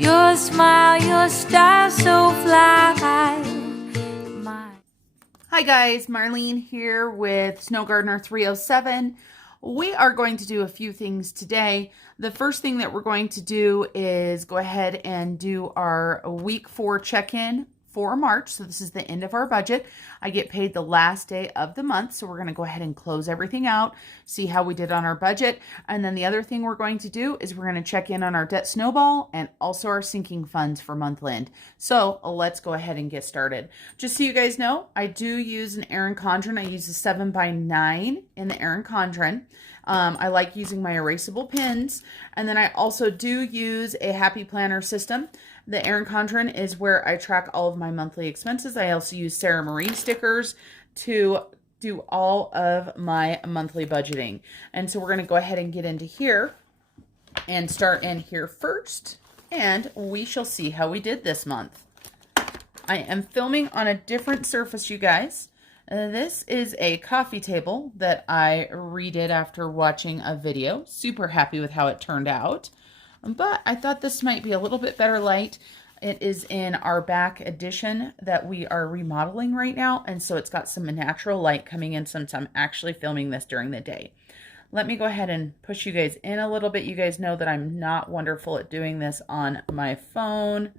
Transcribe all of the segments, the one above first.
Your smile, your style so fly. Hi guys, Marlene here with SnowGardener307. We are going to do a few things today. The first thing that we're going to do is go ahead and do our week 4 check-in for March. So this is the end of our budget. I get paid the last day of the month. So we're going to go ahead and close everything out, see how we did on our budget. And then the other thing we're going to do is we're going to check in on our debt snowball and also our sinking funds for month end. So let's go ahead and get started. Just so you guys know, I do use an Erin Condren. I use a 7x9 in the Erin Condren. I like using my erasable pins. And then I also do use a Happy Planner system. The Erin Condren is where I track all of my monthly expenses. I also use Sara Marie Stickers to do all of my monthly budgeting. And so we're going to go ahead and get into here and start in here first. And we shall see how we did this month. I am filming on a different surface, you guys. This is a coffee table that I redid after watching a video. Super happy with how it turned out. But I thought this might be a little bit better light. It is in our back addition that we are remodeling right now. And so it's got some natural light coming in since I'm actually filming this during the day. Let me go ahead and push you guys in a little bit. You guys know that I'm not wonderful at doing this on my phone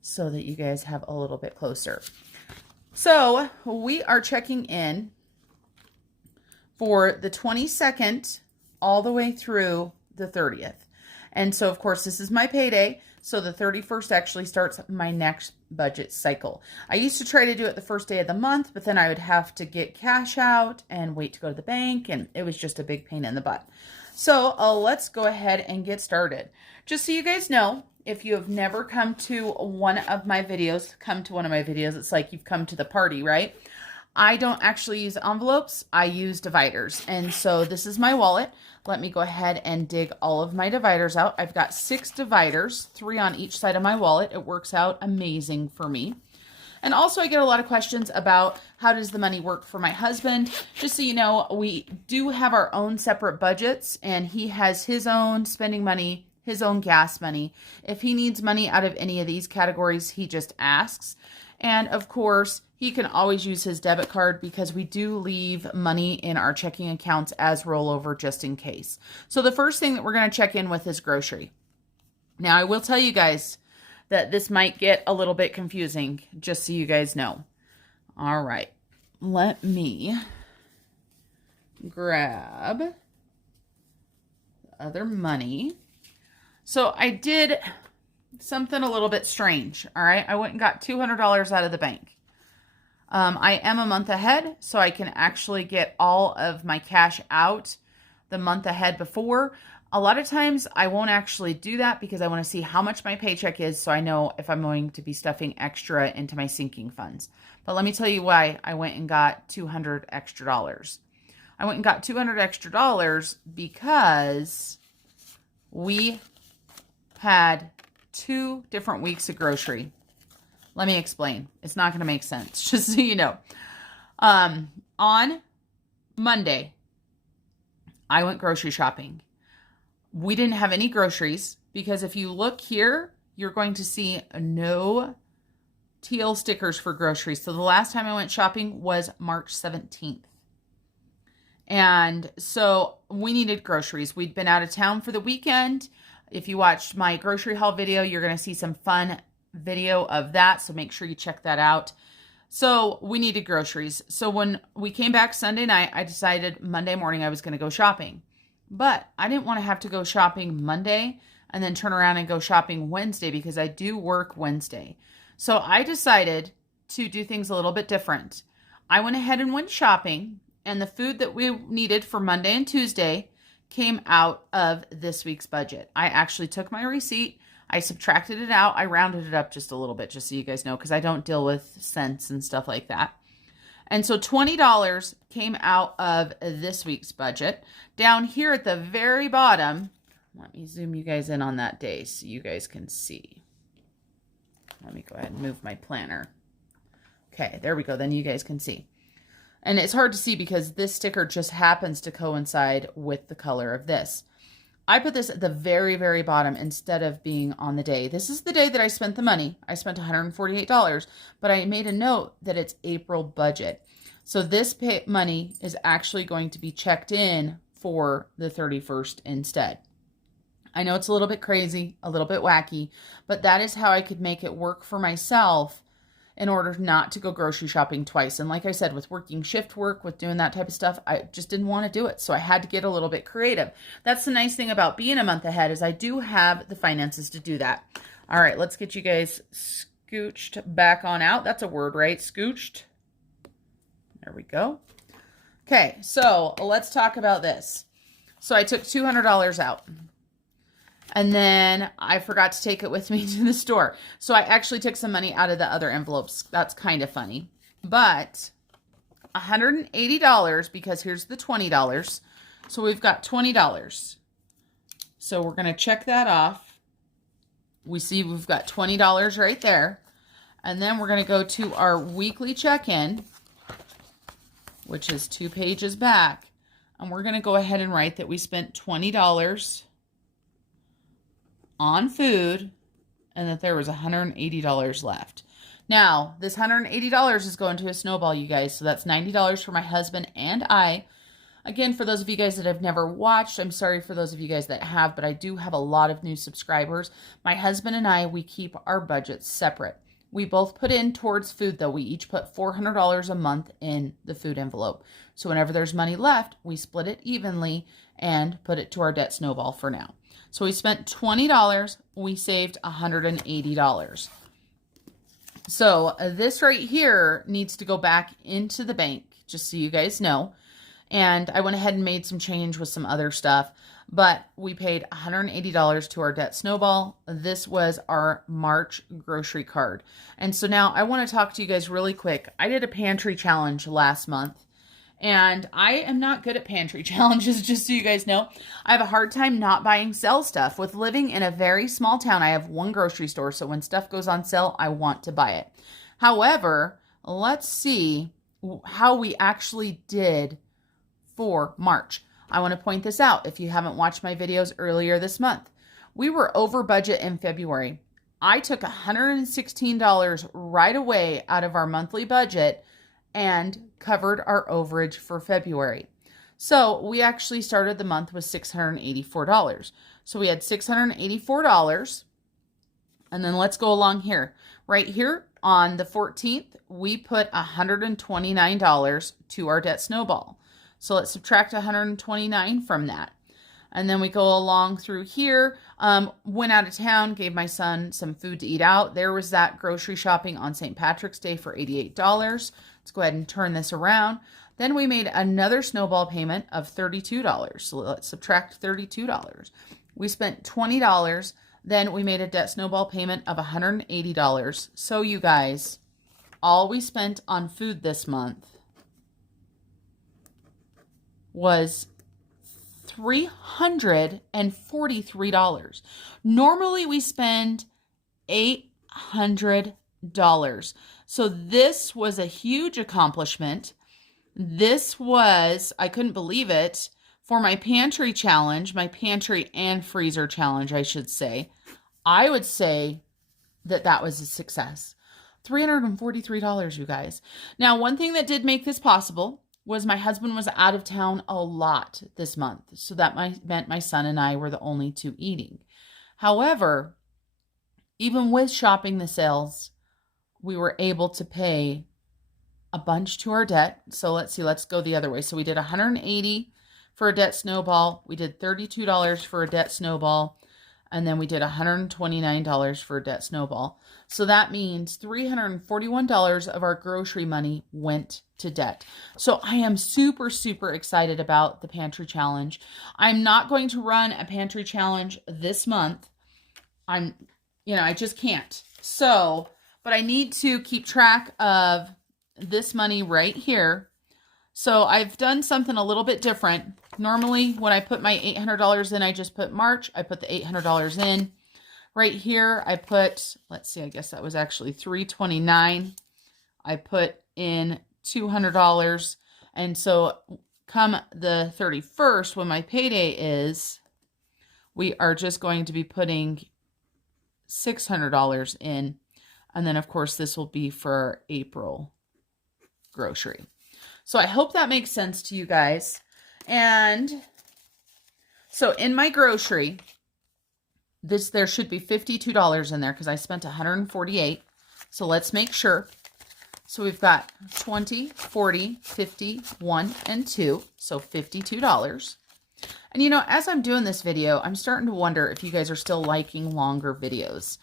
so that you guys have a little bit closer. So we are checking in for the 22nd all the way through the 30th. And so, of course, this is my payday. So the 31st actually starts my next budget cycle. I used to try to do it the first day of the month, but then I would have to get cash out and wait to go to the bank. And it was just a big pain in the butt. So let's go ahead and get started. Just so you guys know, if you have never come to one of my videos, it's like you've come to the party, right? I don't actually use envelopes. I use dividers. And so this is my wallet. Let me go ahead and dig all of my dividers out. I've got 6 dividers, 3 on each side of my wallet. It works out amazing for me. And also I get a lot of questions about how does the money work for my husband. Just so you know, we do have our own separate budgets and he has his own spending money, his own gas money. If he needs money out of any of these categories, he just asks. And of course, he can always use his debit card because we do leave money in our checking accounts as rollover just in case. So the first thing that we're going to check in with is grocery. Now, I will tell you guys that this might get a little bit confusing, just so you guys know. All right, let me grab the other money. So I did something a little bit strange, all right? I went and got $200 out of the bank. I am a month ahead, so I can actually get all of my cash out the month ahead before. A lot of times I won't actually do that because I want to see how much my paycheck is so I know if I'm going to be stuffing extra into my sinking funds. But let me tell you why I went and got $200 extra. I went and got $200 extra because we had 2 different weeks of grocery. Let me explain. It's not going to make sense, just so you know. On Monday, I went grocery shopping. We didn't have any groceries because if you look here, you're going to see no teal stickers for groceries. So the last time I went shopping was March 17th. And so we needed groceries. We'd been out of town for the weekend. If you watched my grocery haul video, you're going to see some fun video of that. So make sure you check that out. So we needed groceries. So when we came back Sunday night, I decided Monday morning I was going to go shopping. But I didn't want to have to go shopping Monday and then turn around and go shopping Wednesday because I do work Wednesday. So I decided to do things a little bit different. I went ahead and went shopping, and the food that we needed for Monday and Tuesday came out of this week's budget. I actually took my receipt, I subtracted it out, I rounded it up just a little bit, just so you guys know, because I don't deal with cents and stuff like that. And so $20 came out of this week's budget. Down here at the very bottom, let me zoom you guys in on that day so you guys can see. Let me go ahead and move my planner. Okay, there we go. Then you guys can see. And it's hard to see because this sticker just happens to coincide with the color of this. I put this at the very, very bottom instead of being on the day. This is the day that I spent the money. I spent $148, but I made a note that it's April budget. So this money is actually going to be checked in for the 31st instead. I know it's a little bit crazy, a little bit wacky, but that is how I could make it work for myself in order not to go grocery shopping twice. And like I said, with working shift work, with doing that type of stuff, I just didn't want to do it. So I had to get a little bit creative. That's the nice thing about being a month ahead, is I do have the finances to do that. All right, let's get you guys scooched back on out. That's a word, right? Scooched. There we go. Okay, so let's talk about this. So I took $200 out. And then I forgot to take it with me to the store. So I actually took some money out of the other envelopes. That's kind of funny. But $180, because here's the $20. So we've got $20. So we're going to check that off. We see we've got $20 right there. And then we're going to go to our weekly check-in, which is 2 pages back. And we're going to go ahead and write that we spent $20 on food, and that there was $180 left. Now, this $180 is going to a snowball, you guys. So that's $90 for my husband and I. Again, for those of you guys that have never watched, I'm sorry for those of you guys that have, but I do have a lot of new subscribers. My husband and I, we keep our budgets separate. We both put in towards food, though. We each put $400 a month in the food envelope. So whenever there's money left, we split it evenly and put it to our debt snowball for now. So we spent $20. We saved $180. So this right here needs to go back into the bank, just so you guys know. And I went ahead and made some change with some other stuff. But we paid $180 to our debt snowball. This was our March grocery card. And so now I want to talk to you guys really quick. I did a pantry challenge last month. And I am not good at pantry challenges, just so you guys know. I have a hard time not buying sale stuff. With living in a very small town, I have one grocery store. So when stuff goes on sale, I want to buy it. However, let's see how we actually did for March. I want to point this out if you haven't watched my videos earlier this month. We were over budget in February. I took $116 right away out of our monthly budget and covered our overage for February. So we actually started the month with $684. So we had $684. And then let's go along here. Right here on the 14th, we put $129 to our debt snowball. So let's subtract 129 from that. And then we go along through here. Went out of town, gave my son some food to eat out. There was that grocery shopping on St. Patrick's Day for $88. Let's go ahead and turn this around. Then we made another snowball payment of $32. So let's subtract $32. We spent $20. Then we made a debt snowball payment of $180. So you guys, all we spent on food this month was $343. Normally we spend $800. So this was a huge accomplishment. This was, I couldn't believe it, for my pantry challenge, my pantry and freezer challenge, I should say. I would say that that was a success. $343, you guys. Now, one thing that did make this possible was my husband was out of town a lot this month. So that meant my son and I were the only two eating. However, even with shopping the sales, we were able to pay a bunch to our debt. So let's see, let's go the other way. So we did $180 for a debt snowball. We did $32 for a debt snowball. And then we did $129 for a debt snowball. So that means $341 of our grocery money went to debt. So I am super, super excited about the pantry challenge. I'm not going to run a pantry challenge this month. I just can't. So, but I need to keep track of this money right here. So I've done something a little bit different. Normally when I put my $800 in, I just put March. I put the $800 in. Right here, I put, let's see, I guess that was actually $329. I put in $200. And so come the 31st, when my payday is, we are just going to be putting $600 in. And then, of course, this will be for April grocery. So I hope that makes sense to you guys. And so in my grocery, there should be $52 in there because I spent $148. So let's make sure. So we've got 20, 40, 50, 1, and 2. So $52. And you know, as I'm doing this video, I'm starting to wonder if you guys are still liking longer videos.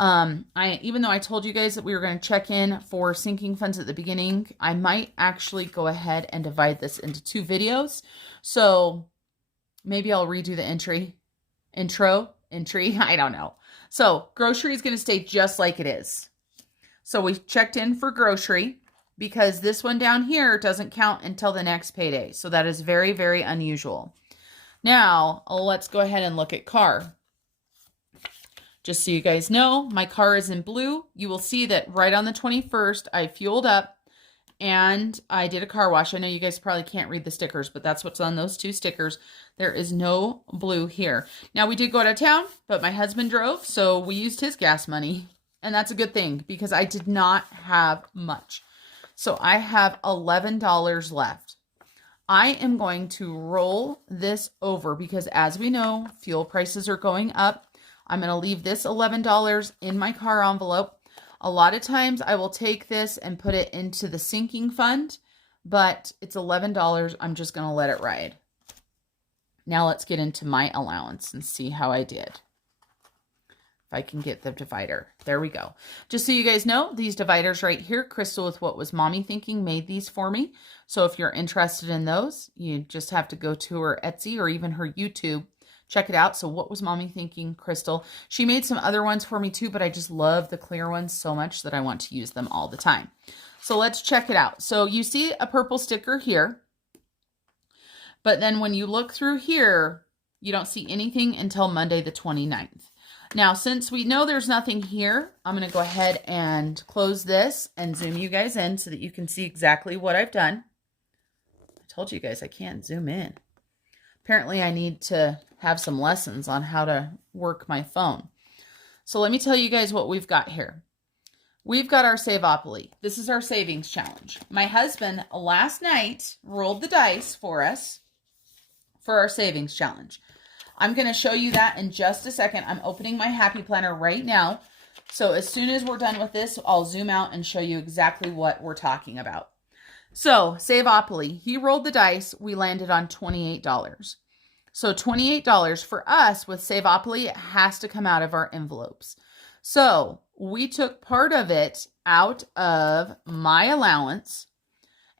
Even though I told you guys that we were going to check in for sinking funds at the beginning, I might actually go ahead and divide this into 2 videos. So maybe I'll redo the entry, I don't know. So grocery is going to stay just like it is. So we checked in for grocery because this one down here doesn't count until the next payday. So that is very, very unusual. Now let's go ahead and look at car. Just so you guys know, my car is in blue. You will see that right on the 21st, I fueled up and I did a car wash. I know you guys probably can't read the stickers, but that's what's on those 2 stickers. There is no blue here. Now, we did go out of town, but my husband drove, so we used his gas money. And that's a good thing because I did not have much. So I have $11 left. I am going to roll this over because, as we know, fuel prices are going up. I'm going to leave this $11 in my car envelope. A lot of times I will take this and put it into the sinking fund, but it's $11. I'm just going to let it ride. Now let's get into my allowance and see how I did. If I can get the divider. There we go. Just so you guys know, these dividers right here, Crystal with What Was Mommy Thinking made these for me. So if you're interested in those, you just have to go to her Etsy or even her YouTube. Check it out. So What Was Mommy Thinking, Crystal. She made some other ones for me too, but I just love the clear ones so much that I want to use them all the time. So let's check it out. So you see a purple sticker here, but then when you look through here, you don't see anything until Monday the 29th. Now, since we know there's nothing here, I'm going to go ahead and close this and zoom you guys in so that you can see exactly what I've done. I told you guys I can't zoom in. Apparently, I need to have some lessons on how to work my phone. So let me tell you guys what we've got here. We've got our Saveopoly. This is our savings challenge. My husband last night rolled the dice for us for our savings challenge. I'm going to show you that in just a second. I'm opening my Happy Planner right now. So as soon as we're done with this, I'll zoom out and show you exactly what we're talking about. So Saveopoly, he rolled the dice. We landed on $28. So $28 for us with Saveopoly, it has to come out of our envelopes. So we took part of it out of my allowance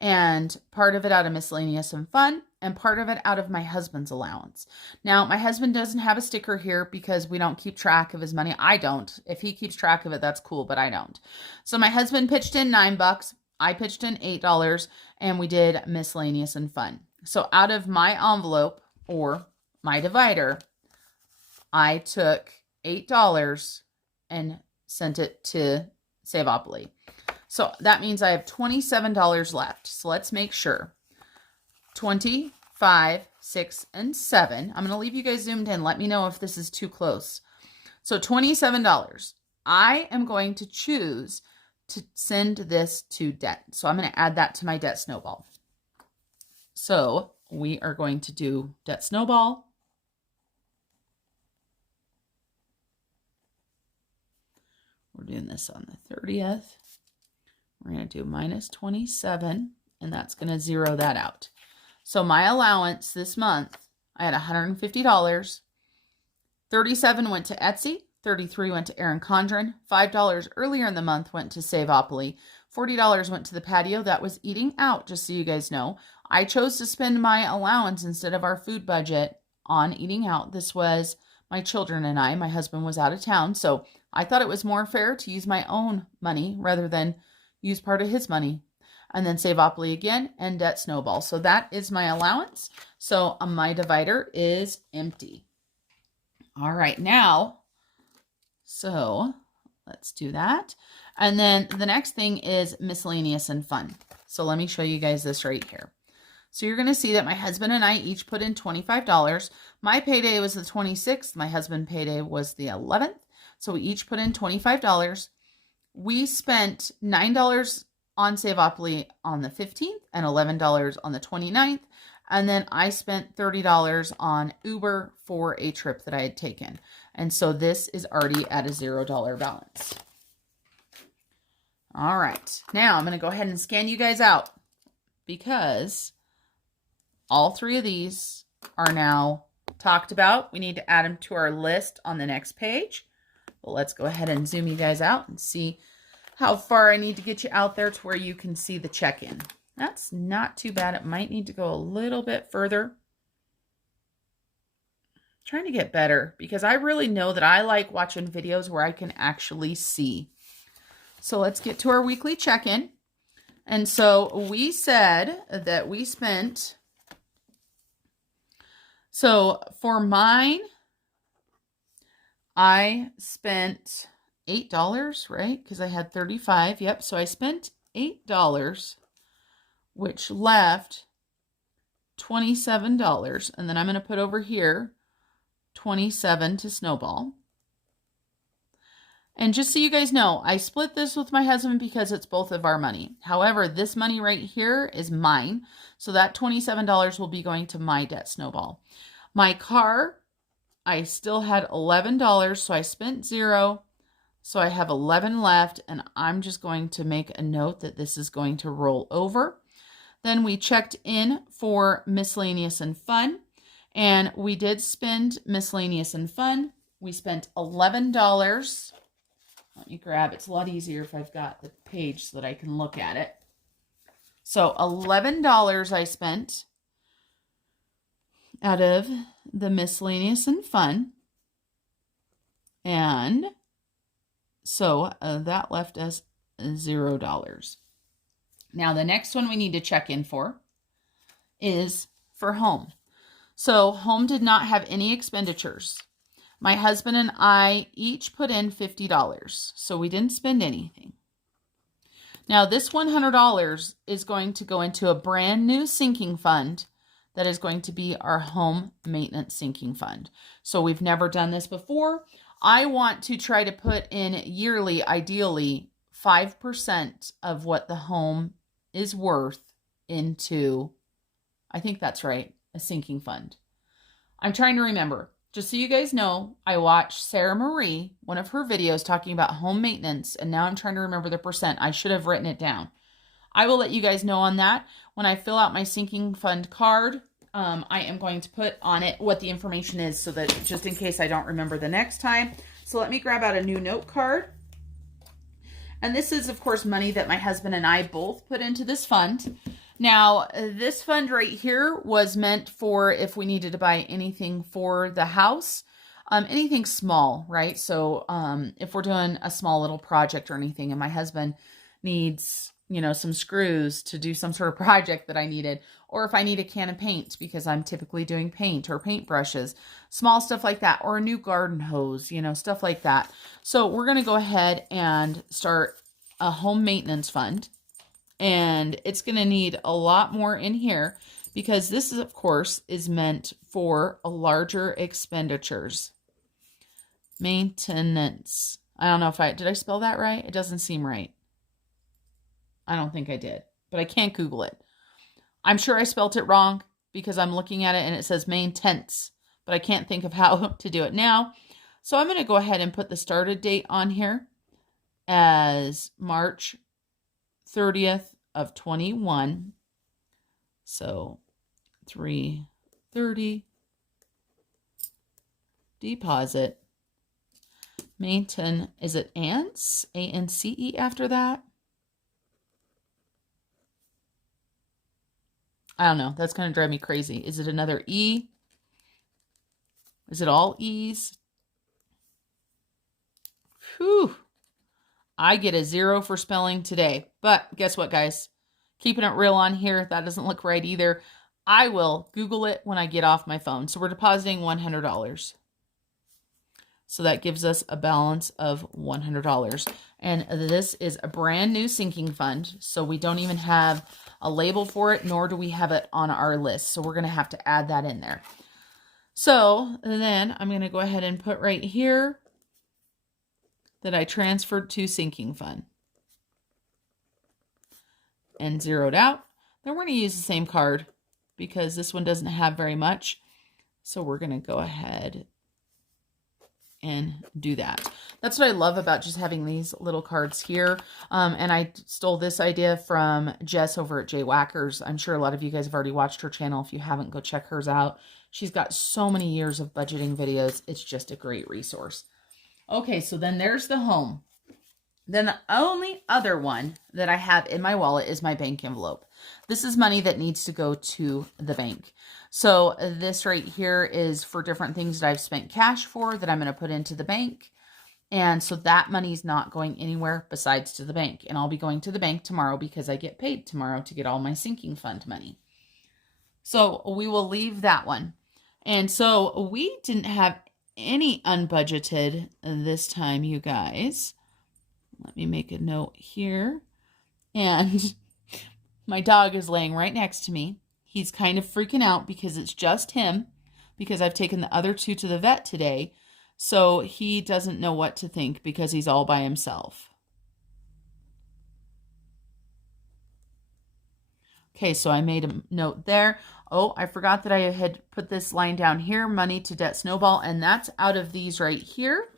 and part of it out of miscellaneous and fun and part of it out of my husband's allowance. Now, my husband doesn't have a sticker here because we don't keep track of his money. I don't. If he keeps track of it, that's cool, but I don't. So my husband pitched in $9. I pitched in $8 and we did miscellaneous and fun. So out of my envelope or my divider, I took $8 and sent it to Saveopoly. So that means I have $27 left. So let's make sure. 20, 5, 6, and 7. I'm going to leave you guys zoomed in. Let me know if this is too close. So $27. I am going to choose to send this to debt. So I'm going to add that to my debt snowball. So we are going to do debt snowball. We're doing this on the 30th. We're going to do minus 27, and that's going to zero that out. So my allowance this month, I had $150. 37 went to Etsy. 33 went to Erin Condren. $5 earlier in the month went to Saveopoly. $40 went to the patio. That was eating out, just so you guys know. I chose to spend my allowance instead of our food budget on eating out. This was my children and I. My husband was out of town, so I thought it was more fair to use my own money rather than use part of his money. And then Saveopoly again and debt snowball. So that is my allowance. So my divider is empty. All right, now, so let's do that. And then the next thing is miscellaneous and fun. So let me show you guys this right here. So you're going to see that my husband and I each put in $25. My payday was the 26th. My husband's payday was the 11th. So we each put in $25. We spent $9 on Savopoly on the 15th and $11 on the 29th. And then I spent $30 on Uber for a trip that I had taken. And so this is already at a $0 balance. All right. Now I'm going to go ahead and scan you guys out because all three of these are now talked about. We need to add them to our list on the next page. Well, let's go ahead and zoom you guys out and see how far I need to get you out there to where you can see the check-in. That's not too bad. It might need to go a little bit further. I'm trying to get better because I really know that I like watching videos where I can actually see. So let's get to our weekly check-in. And so we said that we spent, so for mine, I spent $8, right? Because I had 35. Yep. So I spent $8, which left $27. And then I'm going to put over here $27 to Snowball. And just so you guys know, I split this with my husband because it's both of our money. However, this money right here is mine. So that $27 will be going to my debt Snowball. My car, I still had $11, so I spent $0. So I have 11 left, and I'm just going to make a note that this is going to roll over. Then we checked in for miscellaneous and fun, and we did spend miscellaneous and fun. We spent $11. Let me grab, it's a lot easier if I've got the page so that I can look at it. So $11 I spent out of the miscellaneous and fun. And so that left us $0. Now the next one we need to check in for is for home. So home did not have any expenditures. My husband and I each put in $50, so we didn't spend anything. Now this $100 is going to go into a brand new sinking fund that is going to be our home maintenance sinking fund. So we've never done this before. I want to try to put in yearly, ideally, 5% of what the home is worth into, I think that's right, a sinking fund. I'm trying to remember. Just so you guys know, I watched Sara Marie, one of her videos talking about home maintenance, and now I'm trying to remember the percent. I should have written it down. I will let you guys know on that. When I fill out my sinking fund card, I am going to put on it what the information is so that just in case I don't remember the next time. So let me grab out a new note card. And this is, of course, money that my husband and I both put into this fund. Now, this fund right here was meant for if we needed to buy anything for the house, anything small, right? So if we're doing a small little project or anything and my husband needs, you know, some screws to do some sort of project that I needed, or if I need a can of paint because I'm typically doing paint or paint brushes, small stuff like that, or a new garden hose, you know, stuff like that. So we're going to go ahead and start a home maintenance fund. And it's going to need a lot more in here because this is, of course, is meant for a larger expenditures. Maintenance. I don't know if did I spell that right? It doesn't seem right. I don't think I did, but I can't Google it. I'm sure I spelt it wrong because I'm looking at it and it says maintenance, but I can't think of how to do it now. So I'm going to go ahead and put the started date on here as March 30th of 21. So 3/30 deposit. Maintain, is it ANCE? ANCE after that? I don't know. That's going to drive me crazy. Is it another E? Is it all E's? Whew. I get a 0 for spelling today. But guess what, guys? Keeping it real on here. That doesn't look right either. I will Google it when I get off my phone. So we're depositing $100. So that gives us a balance of $100. And this is a brand new sinking fund. So we don't even have a label for it, nor do we have it on our list. So we're going to have to add that in there. So then I'm going to go ahead and put right here that I transferred to sinking fund and zeroed out. Then we're going to use the same card because this one doesn't have very much. So we're going to go ahead and do that. That's what I love about just having these little cards here. And I stole this idea from Jess over at J Whackers. I'm sure a lot of you guys have already watched her channel. If you haven't, go check hers out. She's got so many years of budgeting videos. It's just a great resource. Okay, so then there's the home. Then the only other one that I have in my wallet is my bank envelope. This is money that needs to go to the bank. So this right here is for different things that I've spent cash for that I'm going to put into the bank. And so that money is not going anywhere besides to the bank. And I'll be going to the bank tomorrow because I get paid tomorrow to get all my sinking fund money. So we will leave that one. And so we didn't have any unbudgeted this time, you guys. Let me make a note here. And my dog is laying right next to me. He's kind of freaking out because it's just him, because I've taken the other two to the vet today. So he doesn't know what to think because he's all by himself. Okay, so I made a note there. Oh, I forgot that I had put this line down here, money to debt snowball, and that's out of these right here.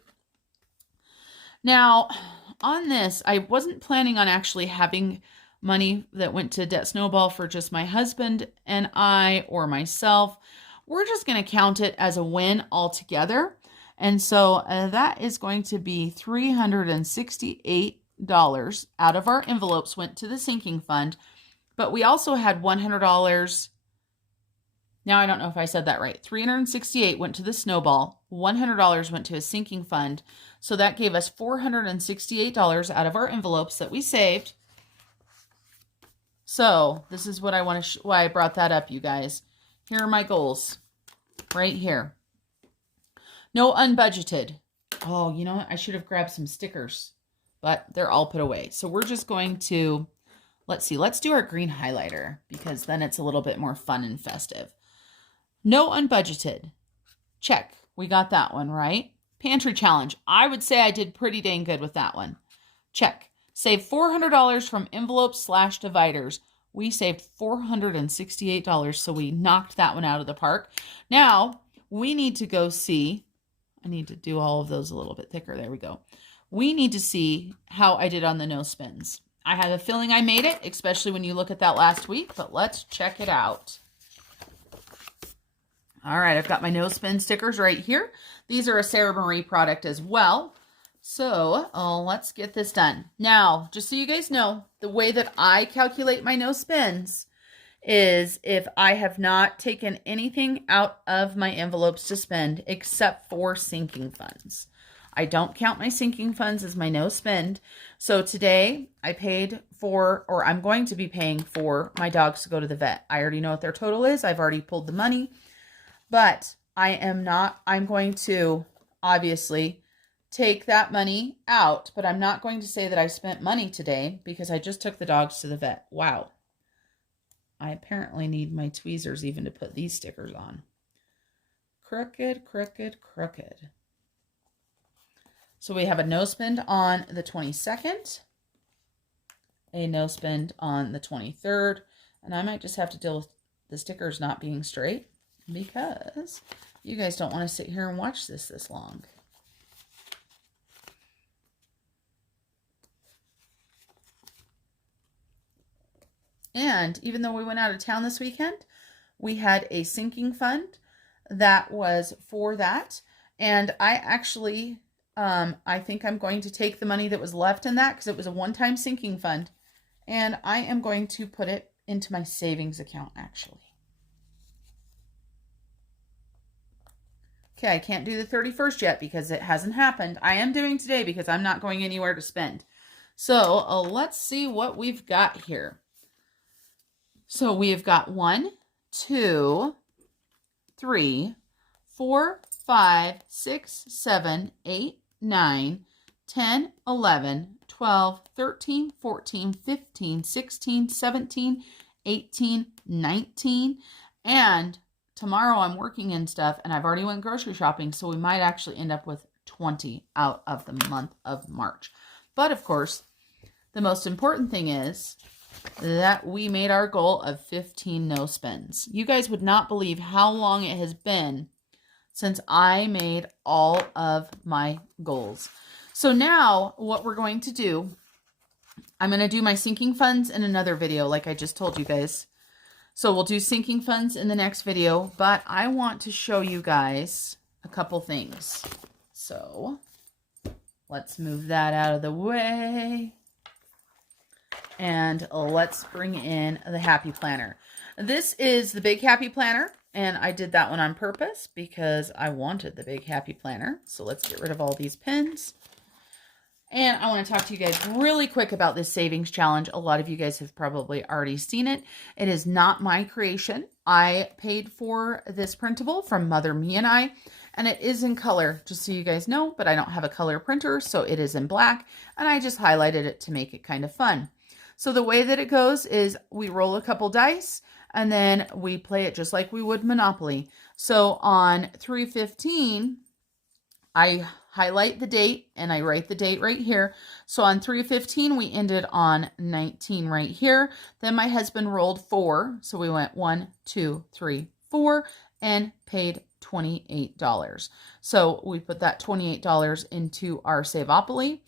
Now, on this, I wasn't planning on actually having money that went to debt snowball for just my husband and I or myself. We're just going to count it as a win altogether. And so that is going to be $368 out of our envelopes went to the sinking fund. But we also had $100. Now, I don't know if I said that right. $368 went to the snowball. $100 went to a sinking fund. So that gave us $468 out of our envelopes that we saved. So this is what I want to why I brought that up, you guys. Here are my goals right here. No unbudgeted. Oh, you know what? I should have grabbed some stickers, but they're all put away. So we're just going to, let's see, let's do our green highlighter because then it's a little bit more fun and festive. No unbudgeted. Check. We got that one, right? Pantry challenge. I would say I did pretty dang good with that one. Check. Save $400 from envelopes / dividers. We saved $468, so we knocked that one out of the park. Now, we need to go see, I need to do all of those a little bit thicker. There we go. We need to see how I did on the no spins. I have a feeling I made it, especially when you look at that last week, but let's check it out. All right, I've got my no spin stickers right here. These are a Sara Marie product as well. So let's get this done. Now, just so you guys know, the way that I calculate my no spins is if I have not taken anything out of my envelopes to spend except for sinking funds. I don't count my sinking funds as my no spend. So today I paid for, or I'm going to be paying for my dogs to go to the vet. I already know what their total is. I've already pulled the money, but I'm going to obviously take that money out, but I'm not going to say that I spent money today because I just took the dogs to the vet. Wow. I apparently need my tweezers even to put these stickers on. Crooked, crooked, crooked. So we have a no spend on the 22nd, a no spend on the 23rd, and I might just have to deal with the stickers not being straight because you guys don't want to sit here and watch this long. And even though we went out of town this weekend, we had a sinking fund that was for that. And I actually, I think I'm going to take the money that was left in that because it was a one-time sinking fund. And I am going to put it into my savings account, actually. Okay, I can't do the 31st yet because it hasn't happened. I am doing today because I'm not going anywhere to spend. So let's see what we've got here. So we have got 1, 2, 3, 4, 5, 6, 7, 8, 9, 10, 11, 12, 13, 14, 15, 16, 17, 18, 19, and tomorrow I'm working and stuff, and I've already went grocery shopping, so we might actually end up with 20 out of the month of March. But of course, the most important thing is that we made our goal of 15 no spends. You guys would not believe how long it has been since I made all of my goals. So now what we're going to do, I'm going to do my sinking funds in another video, like I just told you guys. So we'll do sinking funds in the next video, but I want to show you guys a couple things. So let's move that out of the way. And let's bring in the Happy Planner. This is the Big Happy Planner, and I did that one on purpose because I wanted the Big Happy Planner. So let's get rid of all these pins. And I want to talk to you guys really quick about this savings challenge. A lot of you guys have probably already seen it. It is not my creation. I paid for this printable from Mother Me and I, and it is in color, just so you guys know, but I don't have a color printer, so it is in black, and I just highlighted it to make it kind of fun. So the way that it goes is we roll a couple dice, and then we play it just like we would Monopoly. So on 3/15, I highlight the date and I write the date right here. So on 3/15, we ended on 19 right here. Then my husband rolled 4. So we went 1, 2, 3, 4 and paid $28. So we put that $28 into our Saveopoly.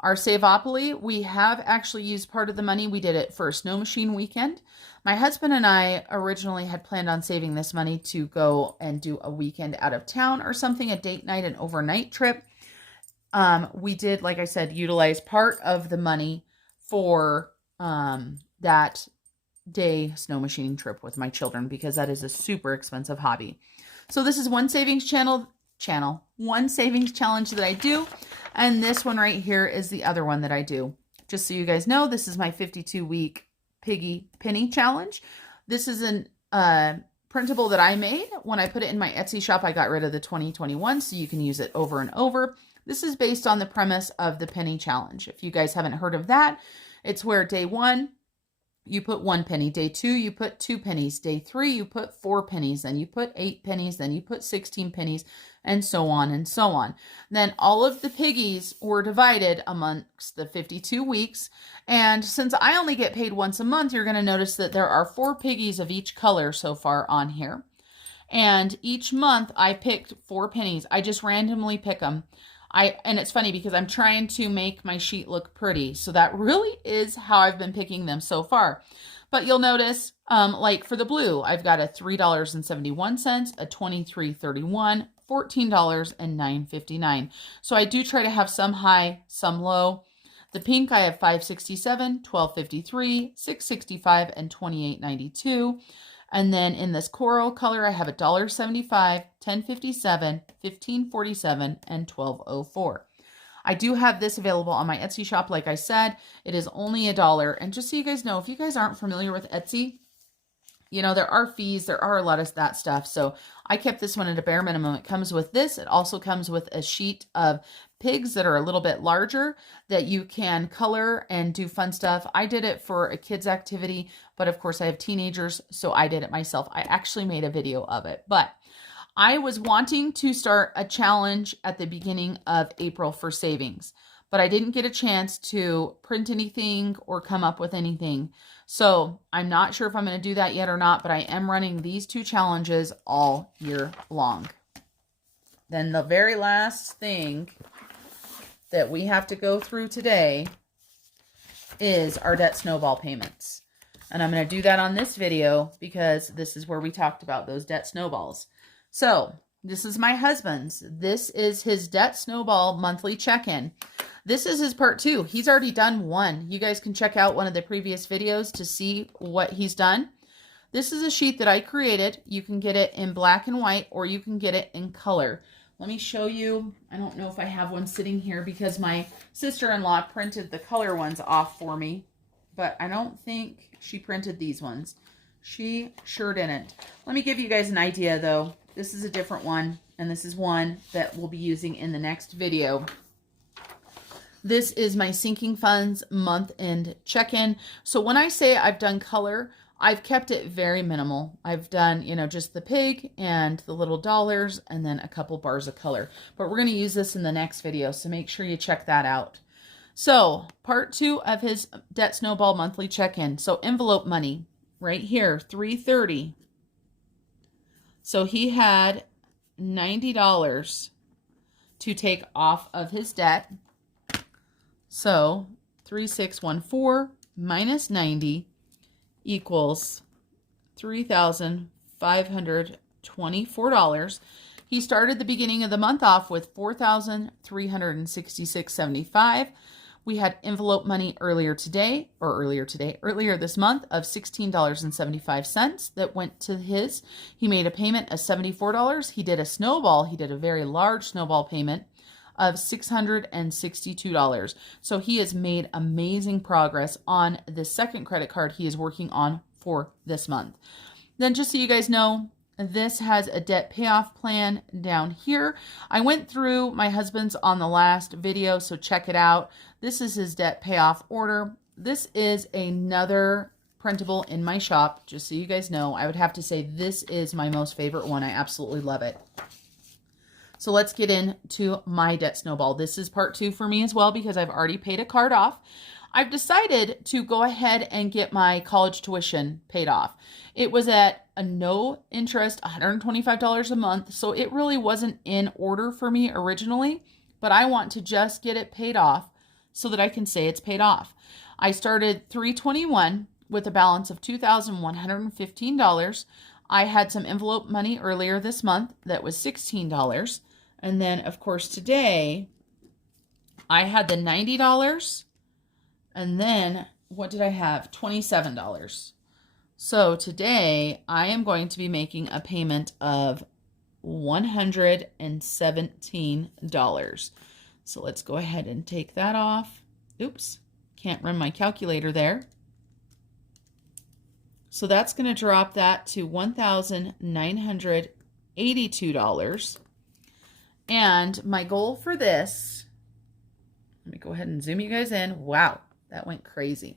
Our Saveopoly, we have actually used part of the money. We did it for a snow machine weekend. My husband and I originally had planned on saving this money to go and do a weekend out of town or something, a date night, an overnight trip. We did, like I said, utilize part of the money for that day snow machining trip with my children because that is a super expensive hobby. So this is one savings one savings challenge that I do. And this one right here is the other one that I do. Just so you guys know, this is my 52-week Piggy Penny Challenge. This is an printable that I made. When I put it in my Etsy shop, I got rid of the 2021, so you can use it over and over. This is based on the premise of the Penny Challenge. If you guys haven't heard of that, it's where day 1, you put 1 penny. Day 2, you put 2 pennies. Day 3, you put 4 pennies. Then you put 8 pennies. Then you put 16 pennies, and so on and so on. Then all of the piggies were divided amongst the 52 weeks. And since I only get paid once a month, you're going to notice that there are 4 piggies of each color so far on here. And each month I picked 4 pennies. I just randomly pick them. And it's funny because I'm trying to make my sheet look pretty. So that really is how I've been picking them so far. But you'll notice, like for the blue, I've got a $3.71, a $23.31, $14, and $9.59. So I do try to have some high, some low. The pink, I have $5.67, $12.53, $6.65, and $28.92. And then in this coral color, I have $1.75, $10.57, $15.47, and $12.04. I do have this available on my Etsy shop. Like I said, it is only $1. And just so you guys know, if you guys aren't familiar with Etsy, you know, there are fees, there are a lot of that stuff. So I kept this one at a bare minimum. It comes with this. It also comes with a sheet of pigs that are a little bit larger that you can color and do fun stuff. I did it for a kid's activity, but of course I have teenagers, so I did it myself. I actually made a video of it, but I was wanting to start a challenge at the beginning of April for savings, but I didn't get a chance to print anything or come up with anything. So I'm not sure if I'm going to do that yet or not, but I am running these 2 challenges all year long. Then the very last thing that we have to go through today is our debt snowball payments. And I'm going to do that on this video because this is where we talked about those debt snowballs. So this is my husband's. This is his debt snowball monthly check-in. This is his part 2. He's already done 1. You guys can check out one of the previous videos to see what he's done. This is a sheet that I created. You can get it in black and white, or you can get it in color. Let me show you. I don't know if I have one sitting here because my sister-in-law printed the color ones off for me, but I don't think she printed these ones. She sure didn't. Let me give you guys an idea though. This is a different one. and this is one that we'll be using in the next video. This is my sinking funds month-end check-in. So when I say I've done color, I've kept it very minimal. I've done, you know, just the pig and the little dollars and then a couple bars of color. But we're going to use this in the next video, so make sure you check that out. So part 2 of his Debt Snowball monthly check-in. So envelope money right here, $330. So he had $90 to take off of his debt. So 3614 minus 90 equals $3,524. He started the beginning of the month off with $4,366.75. We had envelope money earlier this month of $16.75 that went to his. He made a payment of $74. He did a snowball. He did a very large snowball payment of $662. So he has made amazing progress on the second credit card he is working on for this month. Then just so you guys know, this has a debt payoff plan down here. I went through my husband's on the last video, so check it out. This is his debt payoff order. This is another printable in my shop, just so you guys know. I would have to say this is my most favorite one. I absolutely love it. So let's get into my debt snowball. This is part 2 for me as well because I've already paid a card off. I've decided to go ahead and get my college tuition paid off. It was at a no interest, $125 a month. So it really wasn't in order for me originally, but I want to just get it paid off so that I can say it's paid off. I started 3/21 with a balance of $2,115. I had some envelope money earlier this month that was $16. And then, of course, today I had the $90. And then what did I have? $27. So today I am going to be making a payment of $117. So let's go ahead and take that off. Oops, can't run my calculator there. So that's going to drop that to $1,982. And my goal for this, let me go ahead and zoom you guys in. Wow, that went crazy.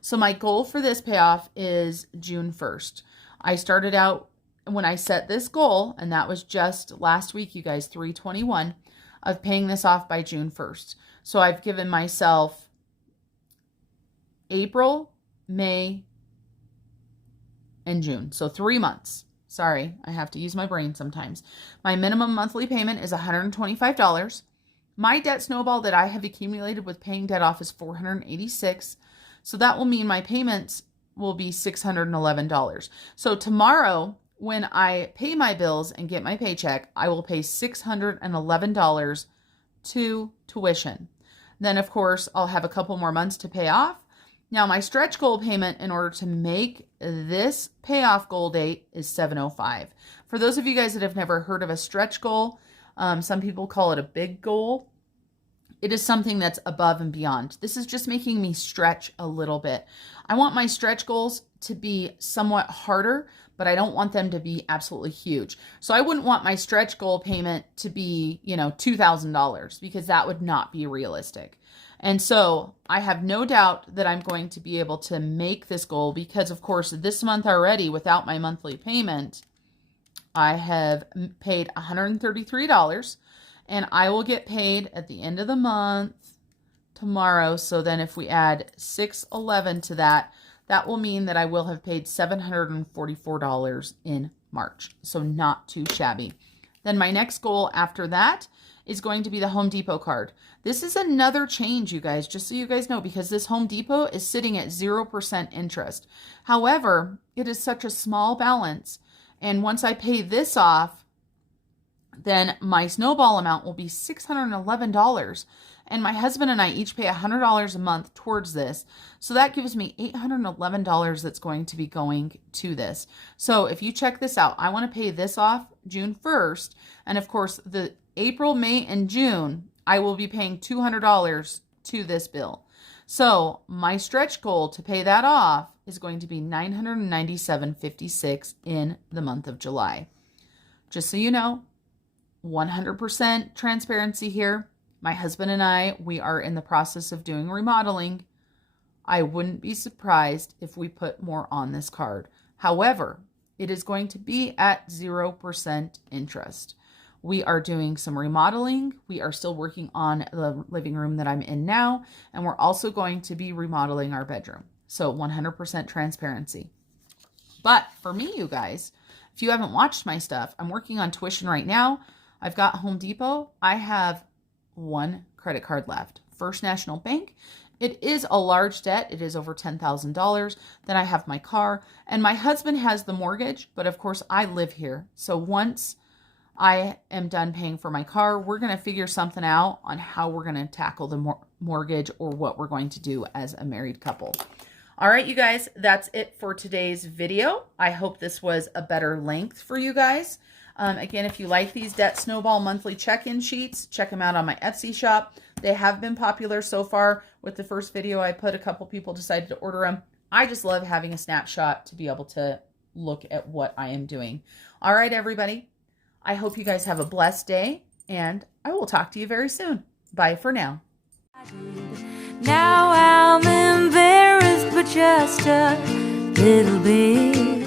So my goal for this payoff is June 1st. I started out when I set this goal, and that was just last week, you guys, 3/21, of paying this off by June 1st. So I've given myself April, May, and June. So 3 months. Sorry, I have to use my brain sometimes. My minimum monthly payment is $125. My debt snowball that I have accumulated with paying debt off is $486. So that will mean my payments will be $611. So tomorrow, when I pay my bills and get my paycheck, I will pay $611 to tuition. Then, of course, I'll have a couple more months to pay off. Now, my stretch goal payment in order to make this payoff goal date is $705. For those of you guys that have never heard of a stretch goal, some people call it a big goal. It is something that's above and beyond. This is just making me stretch a little bit. I want my stretch goals to be somewhat harder, but I don't want them to be absolutely huge. So I wouldn't want my stretch goal payment to be, $2,000 because that would not be realistic. And so I have no doubt that I'm going to be able to make this goal because, of course, this month already, without my monthly payment, I have paid $133, and I will get paid at the end of the month tomorrow. So then if we add $611 to that, that will mean that I will have paid $744 in March. So not too shabby. Then my next goal after that is going to be the Home Depot card. This is another change, you guys, just so you guys know, because this Home Depot is sitting at 0% interest. However, it is such a small balance. And once I pay this off, then my snowball amount will be $611. And my husband and I each pay $100 a month towards this. So that gives me $811 that's going to be going to this. So if you check this out, I want to pay this off June 1st. And of course, the April, May, and June, I will be paying $200 to this bill. So my stretch goal to pay that off is going to be $997.56 in the month of July. Just so you know, 100% transparency here. My husband and I, we are in the process of doing remodeling. I wouldn't be surprised if we put more on this card. However, it is going to be at 0% interest. We are doing some remodeling. We are still working on the living room that I'm in now, and we're also going to be remodeling our bedroom. So 100% transparency. But for me, you guys, if you haven't watched my stuff, I'm working on tuition right now. I've got Home Depot. I have one credit card left. First National Bank. It is a large debt. It is over $10,000. Then I have my car, and my husband has the mortgage, but of course I live here. So once I am done paying for my car, we're going to figure something out on how we're going to tackle the mortgage or what we're going to do as a married couple. All right, you guys, that's it for today's video. I hope this was a better length for you guys. Again, if you like these Debt Snowball monthly check-in sheets, check them out on my Etsy shop. They have been popular so far. With the first video I put, a couple people decided to order them. I just love having a snapshot to be able to look at what I am doing. All right, everybody. I hope you guys have a blessed day, and I will talk to you very soon. Bye for now. Now I'm embarrassed, but just a little bit.